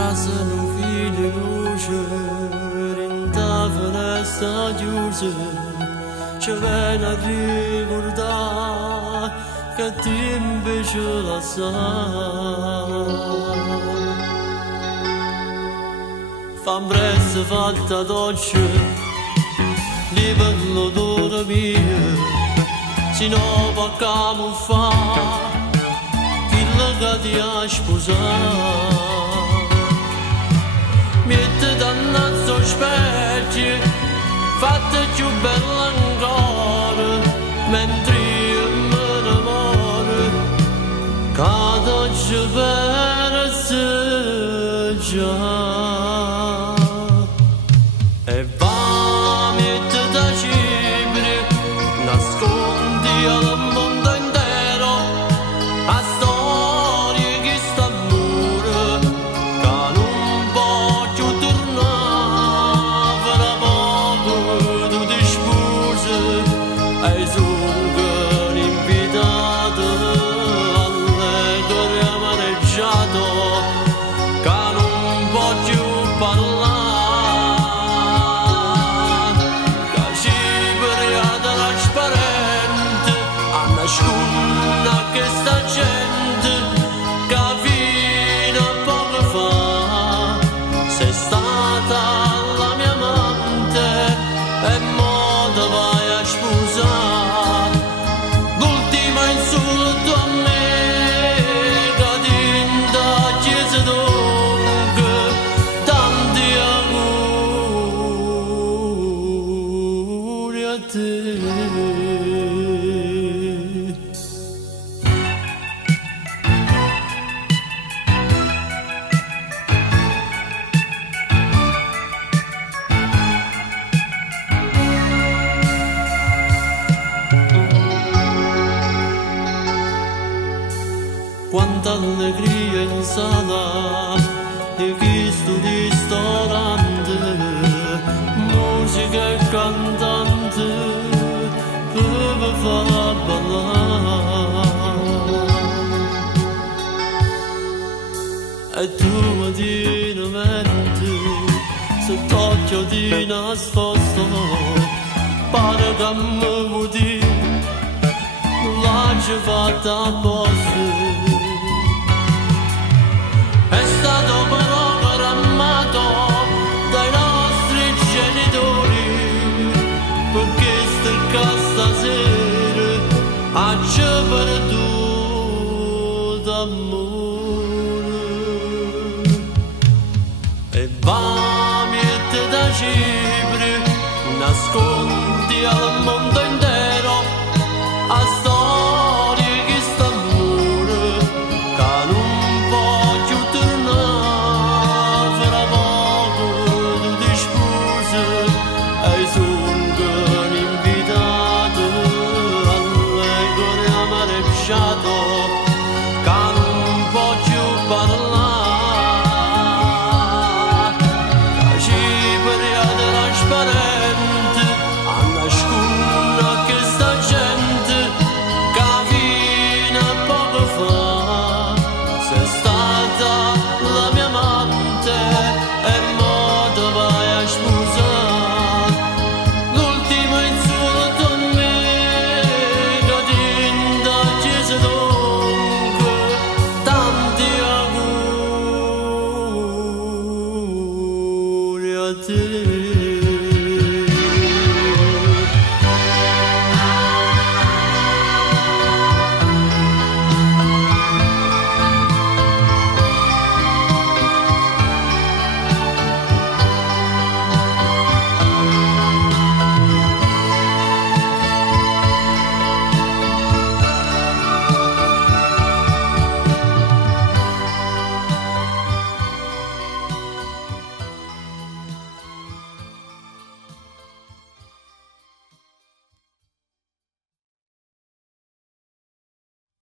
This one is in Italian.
trasano fili di luce, rintavano sta chiusa, ci viene a ricordare che ti invece la sai. Fa presto fatta doccia, di bello d'ora mia, si no può camuffare che ti ha sposato. Mette dannato specchio, fatta più bella ancora, mentre io me ne muore, cado ci perse già. E va mette da cibri, nascondi al mondo intero, a storie che sta mure, che non voglio tornare, fra poco tu ti sposi, e sono invitato alle amareggiato, che non voglio parlare, che ci periata trasparente, a nascondere che sta gente, che fino a poco fa sei stata la mia amante e mo te vai a sposare. L'ultimo insulto a me, che tinta chiese dunque, tanti auguri a te. Quanta allegria in sala e questo ristorante, musica e cantante per mi far ballare. E tu mattinamente sott'occhio di nascosto pare che mi vuoi l'hai fatta apposta. È stato però programmato dai nostri genitori, perché sta stasera ha già perduto amore. E va miete da cibri, nascondi al mondo intero, a storie che sta mure, che non voglio tornare, fra poco tu ti sposi, e sono invitato alle gore amareggiato.